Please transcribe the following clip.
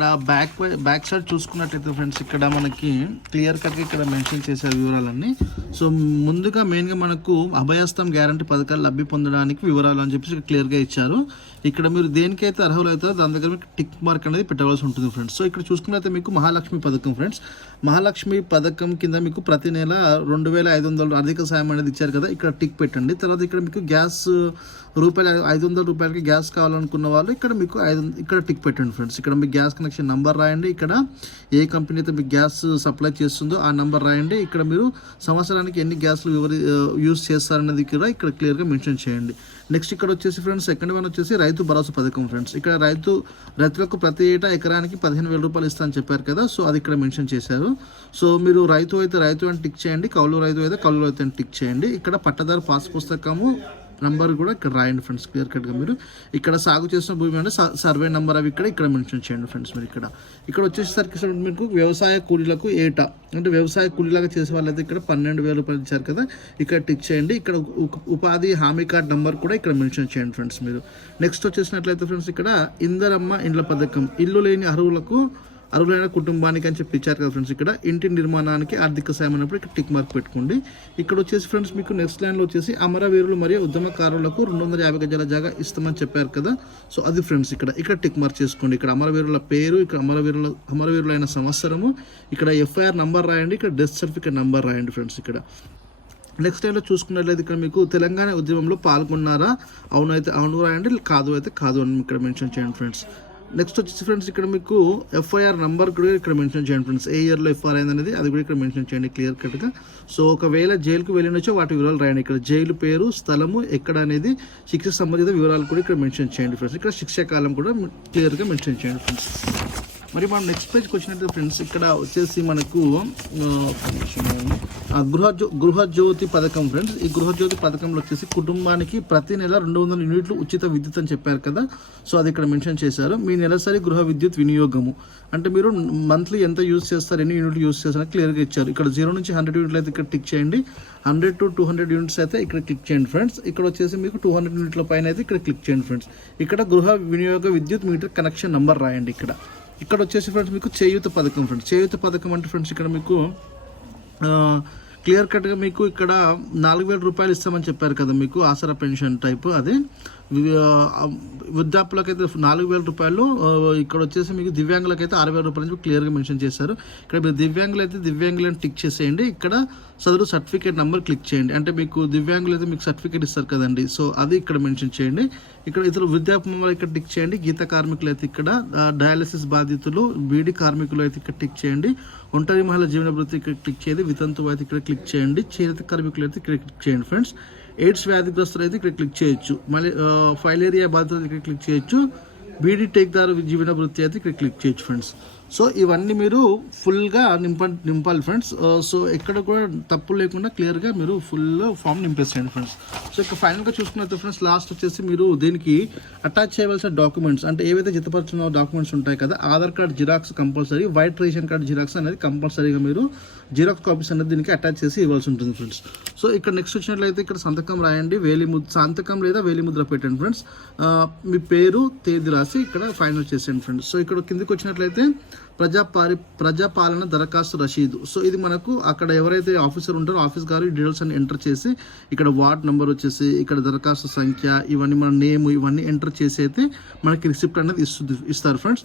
ఇక్కడ back back side చూసుకున్నట్లయితే friends ఇక్కడ మనకి క్లియర్ కట్గా ఇక్కడ మెన్షన్ చేశారు వివరాలన్నీ. సో ముందుగా మెయిన్గా మనకు అభయస్థం గ్యారంటీ పథకాలు లబ్ధి పొందడానికి వివరాలు అని చెప్పేసి క్లియర్గా ఇచ్చారు. ఇక్కడ మీరు దేనికైతే అర్హులైతే దాని దగ్గర మీకు టిక్ మార్క్ అనేది పెట్టవలసి ఉంటుంది ఫ్రెండ్స్ సో ఇక్కడ చూసుకున్నట్లయితే మీకు మహాలక్ష్మి పథకం ఫ్రెండ్స్ మహాలక్ష్మి పథకం కింద మీకు ప్రతి నెల రెండు వేల ఐదు వందలు ఆర్థిక సాయం అనేది ఇచ్చారు కదా ఇక్కడ టిక్ పెట్టండి. తర్వాత ఇక్కడ మీకు గ్యాస్ రూపాయలు ఐదు వందల రూపాయలకి గ్యాస్ కావాలనుకున్న వాళ్ళు ఇక్కడ మీకు ఐదు ఇక్కడ టిక్ పెట్టండి ఫ్రెండ్స్ ఇక్కడ మీకు గ్యాస్ కనెక్షన్ నెంబర్ రాయండి. ఇక్కడ ఏ కంపెనీ అయితే మీకు గ్యాస్ సప్లై చేస్తుందో ఆ నెంబర్ రాయండి. ఇక్కడ మీరు సంవత్సరానికి ఎన్ని గ్యాస్లు వివరి యూస్ చేస్తారనేది కూడా ఇక్కడ క్లియర్గా మెన్షన్ చేయండి. నెక్స్ట్ ఇక్కడ వచ్చేసి ఫ్రెండ్స్ సెకండ్ వన్ వచ్చేసి రైతు భరోసా పథకం ఫ్రెండ్స్ ఇక్కడ రైతు రైతులకు ప్రతి ఏటా ఎకరానికి పదిహేను వేల రూపాయలు ఇస్తా అని చెప్పారు కదా సో అది ఇక్కడ మెన్షన్ చేశారు. సో మీరు రైతు అయితే రైతు అని టిక్ చేయండి కౌలు రైతు అయితే కౌలు రైతు అని టిక్ చేయండి. ఇక్కడ పట్టదారు పాస్ పుస్తకము నెంబర్ కూడా ఇక్కడ రాయండి ఫ్రెండ్స్ క్లియర్ కట్గా మీరు. ఇక్కడ సాగు చేసిన భూమి అంటే సర్వే నెంబర్ అవి ఇక్కడ ఇక్కడ మెన్షన్ చేయండి ఫ్రెండ్స్ మీరు ఇక్కడ. ఇక్కడ వచ్చేసరికి మీకు వ్యవసాయ కూలీలకు ఏటా అంటే వ్యవసాయ కూలీలాగా చేసే వాళ్ళైతే ఇక్కడ పన్నెండు వేల రూపాయలు ఇచ్చారు కదా ఇక్కడ టిక్ చేయండి. ఇక్కడ ఉపాధి హామీ కార్డ్ నెంబర్ కూడా ఇక్కడ మెన్షన్ చేయండి ఫ్రెండ్స్ మీరు. నెక్స్ట్ వచ్చేసినట్లయితే ఫ్రెండ్స్ ఇక్కడ ఇందరమ్మ ఇండ్ల పథకం. ఇల్లు లేని అర్హులకు అర్హులైన కుటుంబానికి అని చెప్పి ఇచ్చారు కదా ఫ్రెండ్స్ ఇక్కడ ఇంటి నిర్మాణానికి ఆర్థిక సాయం అన్నప్పుడు ఇక్కడ టిక్ మార్క్ పెట్టుకోండి. ఇక్కడ వచ్చేసి ఫ్రెండ్స్ మీకు నెక్స్ట్ లైన్లో వచ్చేసి అమరవీరులు మరియు ఉద్యమకారులకు రెండు వందల యాభై గజాల జాగా ఇస్తామని చెప్పారు కదా. సో అది ఫ్రెండ్స్ ఇక్కడ ఇక్కడ టిక్ మార్క్ చేసుకోండి. ఇక్కడ అమరవీరుల పేరు ఇక్కడ అమరవీరుల అమరవీరులైన సంవత్సరము. ఇక్కడ ఎఫ్ఐఆర్ నంబర్ రాయండి ఇక్కడ డెత్ సర్టిఫికేట్ నంబర్ రాయండి ఫ్రెండ్స్ ఇక్కడ. నెక్స్ట్ టైంలో చూసుకున్నట్లయితే ఇక్కడ మీకు తెలంగాణ ఉద్యమంలో పాల్గొన్నారా? అవునైతే అవును రాయండి కాదు అయితే కాదు అని ఇక్కడ మెన్షన్ చేయండి ఫ్రెండ్స్ నెక్స్ట్ వచ్చేసి ఫ్రెండ్స్ ఇక్కడ మీకు ఎఫ్ఐఆర్ నెంబర్ కూడా ఇక్కడ మెన్షన్ చేయండి ఫ్రెండ్స్ ఏ ఇయర్లో ఎఫ్ఐఆర్ అయింది అనేది అది కూడా ఇక్కడ మెన్షన్ చేయండి క్లియర్ కట్గా సో ఒకవేళ జైలుకు వెళ్ళినచ్చో వాటి వివరాలు రాయండి. ఇక్కడ జైలు పేరు స్థలము ఎక్కడ అనేది శిక్ష సంబంధిత వివరాలు కూడా ఇక్కడ మెన్షన్ చేయండి ఫ్రెండ్స్ ఇక్కడ శిక్షా కాలం కూడా క్లియర్గా మెన్షన్ చేయండి ఫ్రెండ్స్ మరి మనం నెక్స్ట్ పేజ్కి వచ్చినట్టు ఫ్రెండ్స్ ఇక్కడ వచ్చేసి మనకు గృహజ్యో గృహజ్యోతి పథకం ఫ్రెండ్స్ ఈ గృహజ్యోతి పథకంలో వచ్చేసి కుటుంబానికి ప్రతి నెల రెండు వందల యూనిట్లు ఉచిత విద్యుత్ అని చెప్పారు కదా. సో అది ఇక్కడ మెన్షన్ చేశారు. మీ నెలసరి గృహ విద్యుత్ వినియోగము. అంటే మీరు మంత్లీ ఎంత యూజ్ చేస్తారు ఎన్ని యూనిట్లు యూజ్ చేస్తారు క్లియర్గా ఇచ్చారు. ఇక్కడ జీరో నుంచి హండ్రెడ్ యూనిట్లు అయితే ఇక్కడ టిక్ చేయండి. Hundred to two hundred units అయితే ఇక్కడ క్లిక్ చేయండి ఫ్రెండ్స్ ఇక్కడ వచ్చేసి మీకు టూ హండ్రెడ్ యూనిట్ల పైన అయితే ఇక్కడ క్లిక్ చేయండి ఫ్రెండ్స్ ఇక్కడ గృహ వినియోగ విద్యుత్ మీటర్ కనెక్షన్ నెంబర్ రాయండి ఇక్కడ. ఇక్కడ వచ్చేసి ఫ్రెండ్స్ మీకు చేయూత పథకం ఫ్రెండ్స్ చేయూత పథకం అంటే ఫ్రెండ్స్ ఇక్కడ మీకు క్లియర్ కట్గా మీకు ఇక్కడ నాలుగు వేల రూపాయలు ఇస్తామని చెప్పారు కదా మీకు ఆసరా పెన్షన్ టైప్ అది. వృద్ధాప్యులకైతే నాలుగు వేల రూపాయలు ఇక్కడ వచ్చేసి మీకు దివ్యాంగులకైతే ఆరు వేల రూపాయలు అని చెప్పి క్లియర్గా మెన్షన్ చేశారు. ఇక్కడ మీరు దివ్యాంగులు అయితే దివ్యాంగులను టిక్ చేసేయండి. ఇక్కడ సదరు సర్టిఫికేట్ నెంబర్ క్లిక్ చేయండి. అంటే మీకు దివ్యాంగులు అయితే మీకు సర్టిఫికేట్ ఇస్తారు కదండి. సో అది ఇక్కడ మెన్షన్ చేయండి. ఇక్కడ ఇతర వృద్ధాప్యం ఇక్కడ టిక్ చేయండి. గీత కార్మికులు అయితే ఇక్కడ డయాలసిస్ బాధితులు బీడీ కార్మికులు అయితే ఇక్కడ టిక్ చేయండి. ఒంటరి మహిళ జీవన వృత్తి ఇక్కడ క్లిక్ చేయండి. వితంతు అయితే ఇక్కడ క్లిక్ చేయండి. చేనేత కార్మికులు అయితే ఇక్కడ క్లిక్ చేయండి ఫ్రెండ్స్. ఎయిడ్స్ వ్యాధిగ్రస్తులు అయితే ఇక్కడ క్లిక్ చేయొచ్చు. మళ్ళీ ఫైలేరియా బాధితులు ఇక్కడ క్లిక్ చేయొచ్చు. బీడీ టేక్దారు జీవన వృత్తి అయితే ఇక్కడ క్లిక్ చేయొచ్చు ఫ్రెండ్స్. సో ఇవన్నీ మీరు ఫుల్గా నింప నింపాలి ఫ్రెండ్స్. సో ఎక్కడ కూడా తప్పు లేకుండా క్లియర్గా మీరు ఫుల్ ఫామ్ నింపేసేయండి ఫ్రెండ్స్. సో ఇక ఫైనల్గా చూసుకున్నట్టు ఫ్రెండ్స్ లాస్ట్ వచ్చేసి మీరు దీనికి అటాచ్ చేయవలసిన డాక్యుమెంట్స్ అంటే ఏవైతే జతపరిచిన డాక్యుమెంట్స్ ఉంటాయి కదా Aadhaar card xerox compulsory white ration card xerox అనేది కంపల్సరీగా మీరు జిరాక్స్ కాపీస్ అనేది దీనికి అటాచ్ చేసి ఇవ్వాల్సి ఉంటుంది ఫ్రెండ్స్. సో ఇక్కడ నెక్స్ట్ వచ్చినట్లయితే ఇక్కడ సంతకం రాయండి వేలి సంతకం లేదా వేలి ముద్ర పెట్టండి ఫ్రెండ్స్. మీ పేరు తేదీ రాసి ఇక్కడ ఫైనల్ చేసేయండి ఫ్రెండ్స్. సో ఇక్కడ కిందికి వచ్చినట్లయితే ప్రజా పారి ప్రజాపాలన దరఖాస్తు రసీదు సో ఇది మనకు అక్కడ ఎవరైతే ఆఫీసర్ ఉంటారో ఆఫీస్ గారు ఈ డీటెయిల్స్ అన్ని ఎంటర్ చేసి ఇక్కడ వార్డ్ నెంబర్ వచ్చేసి ఇక్కడ దరఖాస్తు సంఖ్య ఇవన్నీ మన నేమ్ ఇవన్నీ ఎంటర్ చేసి అయితే మనకి రిసిప్ట్ అనేది ఇస్తుంది ఇస్తారు ఫ్రెండ్స్.